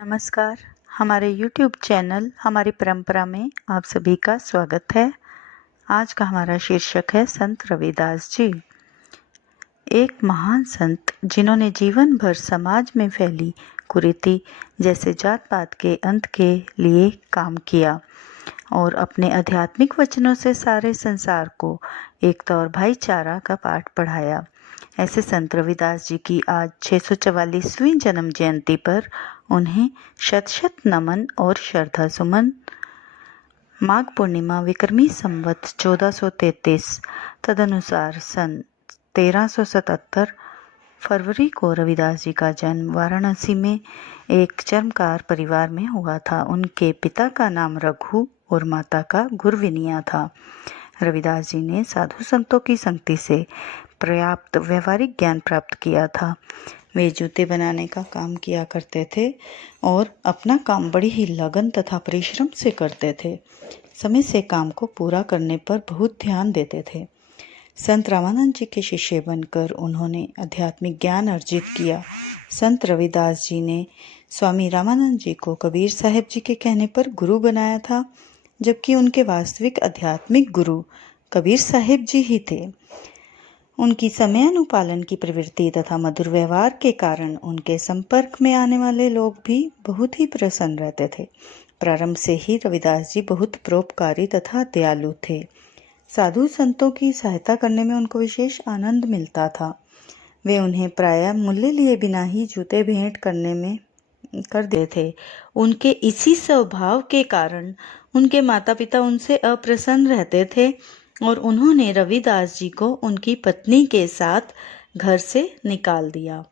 नमस्कार। हमारे YouTube channel हमारी परंपरा में आप सभी का स्वागत है। आज का हमारा शीर्षक है संत रविदास जी। एक महान संत जिन्होंने जीवन भर समाज में फैली कुरीति जैसे जात पात के अंत के लिए काम किया और अपने आध्यात्मिक वचनों से सारे संसार को एकता और भाईचारा का पाठ पढ़ाया। ऐसे संत रविदास जी की आज 644वीं जन्म जयंती पर उन्हें शत शत नमन और श्रद्धा सुमन। माघ पूर्णिमा विक्रमी संवत 1433 तदनुसार सन 1377 फरवरी को रविदास जी का जन्म वाराणसी में एक चर्मकार परिवार में हुआ था। उनके पिता का नाम रघु और माता का गुरविनिया था। रविदास जी ने साधु संतों की संगति से पर्याप्त व्यवहारिक ज्ञान प्राप्त किया था। वे जूते बनाने का काम किया करते थे और अपना काम बड़ी ही लगन तथा परिश्रम से करते थे। समय से काम को पूरा करने पर बहुत ध्यान देते थे। संत रामानंद जी के शिष्य बनकर उन्होंने आध्यात्मिक ज्ञान अर्जित किया। संत रविदास जी ने स्वामी रामानंद जी को कबीर साहब जी के कहने पर गुरु बनाया था, जबकि उनके वास्तविक आध्यात्मिक गुरु कबीर साहब जी ही थे। उनकी समयानुपालन की प्रवृत्ति तथा मधुर व्यवहार के कारण उनके संपर्क में आने वाले लोग भी बहुत ही प्रसन्न रहते थे। प्रारंभ से ही रविदास जी बहुत परोपकारी तथा दयालु थे। साधु संतों की सहायता करने में उनको विशेष आनंद मिलता था। वे उन्हें प्रायः मूल्य लिए बिना ही जूते भेंट कर देते थे। उनके इसी स्वभाव के कारण उनके माता पिता उनसे अप्रसन्न रहते थे और उन्होंने रविदास जी को उनकी पत्नी के साथ घर से निकाल दिया।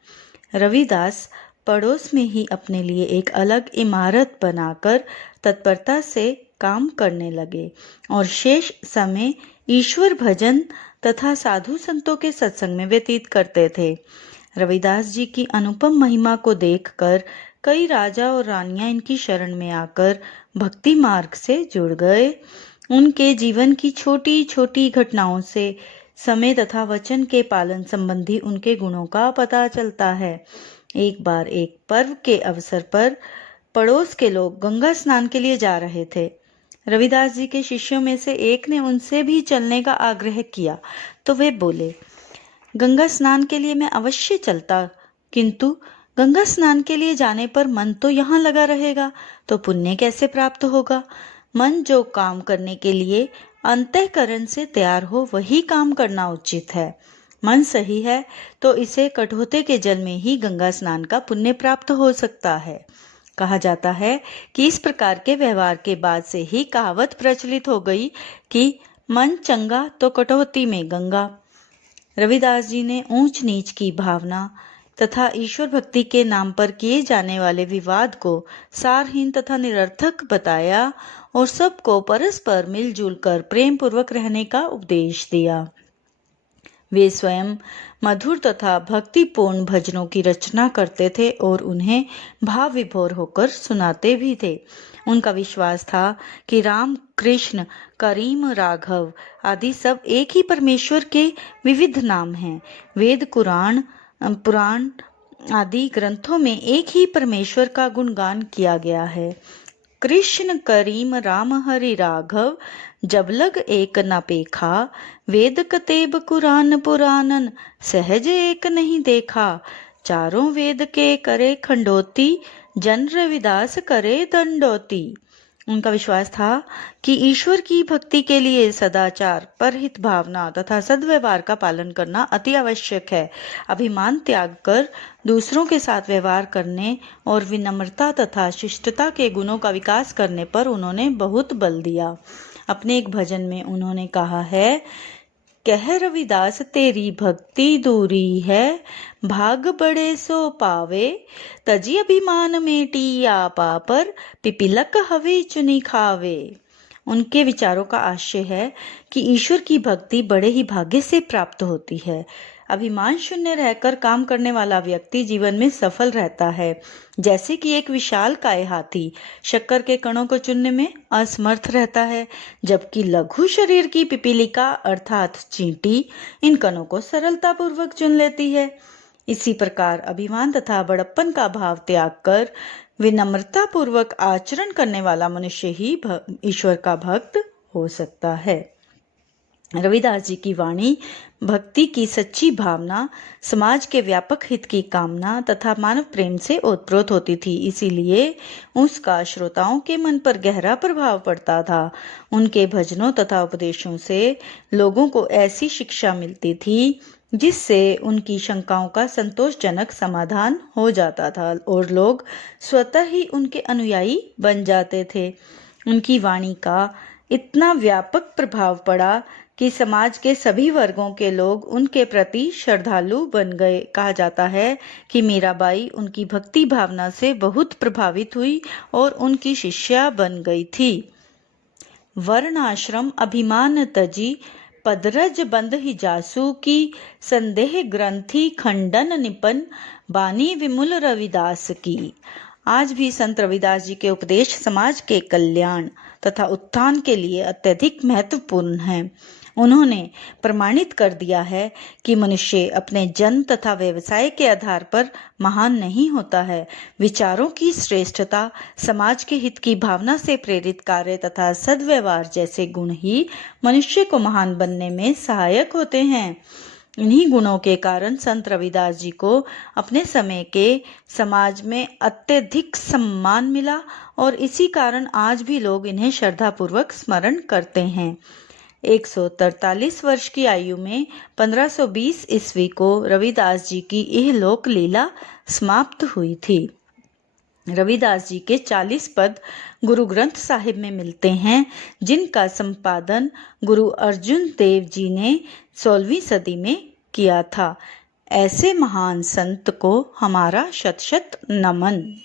रविदास पड़ोस में ही अपने लिए एक अलग इमारत बनाकर तत्परता से काम करने लगे और शेष समय ईश्वर भजन तथा साधु संतों के सत्संग में व्यतीत करते थे। रविदास जी की अनुपम महिमा को देखकर कई राजा और रानियां इनकी शरण में आकर भक्ति मार्ग से जुड़ गए। उनके जीवन की छोटी छोटी घटनाओं से समय तथा वचन के पालन संबंधी उनके गुणों का पता चलता है। एक बार एक पर्व के अवसर पर पड़ोस के लोग गंगा स्नान के लिए जा रहे थे। रविदास जी के शिष्यों में से एक ने उनसे भी चलने का आग्रह किया तो वे बोले, गंगा स्नान के लिए मैं अवश्य चलता, किंतु गंगा स्नान के लिए जाने पर मन तो यहाँ लगा रहेगा तो पुण्य कैसे प्राप्त होगा। मन जो काम करने के लिए अंतःकरण से तैयार हो वही काम करना उचित है। मन सही है तो इसे कठोते के जल में ही गंगा स्नान का पुण्य प्राप्त हो सकता है। कहा जाता है कि इस प्रकार के व्यवहार के बाद से ही कहावत प्रचलित हो गई कि मन चंगा तो कटौती में गंगा। रविदास जी ने ऊंच नीच की भावना तथा ईश्वर भक्ति के नाम पर किए जाने वाले विवाद को सारहीन तथा निरर्थक बताया और सबको परस्पर मिलजुल कर प्रेम पूर्वक रहने का उपदेश दिया। वे स्वयं मधुर तथा भक्तिपूर्ण भजनों की रचना करते थे और उन्हें भाव विभोर होकर सुनाते भी थे। उनका विश्वास था कि राम, कृष्ण, करीम, राघव आदि सब एक ही परमेश्वर के विविध नाम हैं। वेद, पुराण आदि ग्रंथों में एक ही परमेश्वर का गुणगान किया गया है। कृष्ण, करीम, राम, हरि, राघव जब लग एक न पेखा, वेद कतेब कुरान पुरानन सहज एक नहीं देखा। चारों वेद के करे खंडोती, जन रविदास करे दंडोती। उनका विश्वास था कि ईश्वर की भक्ति के लिए सदाचार, परहित भावना तथा सद्व्यवहार का पालन करना अति आवश्यक है। अभिमान त्याग कर दूसरों के साथ व्यवहार करने और विनम्रता तथा शिष्टता के गुणों का विकास करने पर उन्होंने बहुत बल दिया। अपने एक भजन में उन्होंने कहा है, कह रविदास तेरी भक्ति दूरी है, भाग बड़े सो पावे, तजी अभिमान मेटी आपा पर, पिपिलक हवे चुनी खावे। उनके विचारों का आशय है कि ईश्वर की भक्ति बड़े ही भाग्य से प्राप्त होती है। अभिमान शून्य रहकर काम करने वाला व्यक्ति जीवन में सफल रहता है। जैसे कि एक विशालकाय हाथी शक्कर के कणों को चुनने में असमर्थ रहता है, जबकि लघु शरीर की पिपीलिका अर्थात चींटी इन कणों को सरलतापूर्वक चुन लेती है। इसी प्रकार अभिमान तथा बड़प्पन का भाव त्याग कर विनम्रता पूर्वक आचरण करने वाला मनुष्य ही ईश्वर का भक्त हो सकता है। रविदास जी की वाणी भक्ति की सच्ची भावना, समाज के व्यापक हित की कामना तथा मानव प्रेम से ओतप्रोत होती थी। इसीलिए उसका श्रोताओं के मन पर गहरा प्रभाव पड़ता था। उनके भजनों तथा उपदेशों से लोगों को ऐसी शिक्षा मिलती थी जिससे उनकी शंकाओं का संतोषजनक समाधान हो जाता था और लोग स्वतः ही उनके अनुयायी बन जाते थे। उनकी वाणी का इतना व्यापक प्रभाव पड़ा कि समाज के सभी वर्गों के लोग उनके प्रति श्रद्धालु बन गए। कहा जाता है कि मीराबाई उनकी भक्ति भावना से बहुत प्रभावित हुई और उनकी शिष्या बन गई थी। वर्णाश्रम अभिमान तजी, पदरज बंध ही जासू की, संदेह ग्रंथि खंडन निपन, बानी विमुल रविदास की। आज भी संत रविदास जी के उपदेश समाज के कल्याण तथा उत्थान के लिए अत्यधिक महत्वपूर्ण हैं। उन्होंने प्रमाणित कर दिया है कि मनुष्य अपने जन्म तथा व्यवसाय के आधार पर महान नहीं होता है। विचारों की श्रेष्ठता, समाज के हित की भावना से प्रेरित कार्य तथा सद्व्यवहार जैसे गुण ही मनुष्य को महान बनने में सहायक होते हैं। इन्हीं गुणों के कारण संत रविदास जी को अपने समय के समाज में अत्यधिक सम्मान मिला और इसी कारण आज भी लोग इन्हें श्रद्धापूर्वक स्मरण करते हैं। 143 वर्ष की आयु में 1520 ईस्वी को रविदास जी की यह लोक लीला समाप्त हुई थी। रविदास जी के 40 पद गुरु ग्रंथ साहिब में मिलते हैं, जिनका संपादन गुरु अर्जुन देव जी ने 16वीं सदी में किया था। ऐसे महान संत को हमारा शत शत नमन।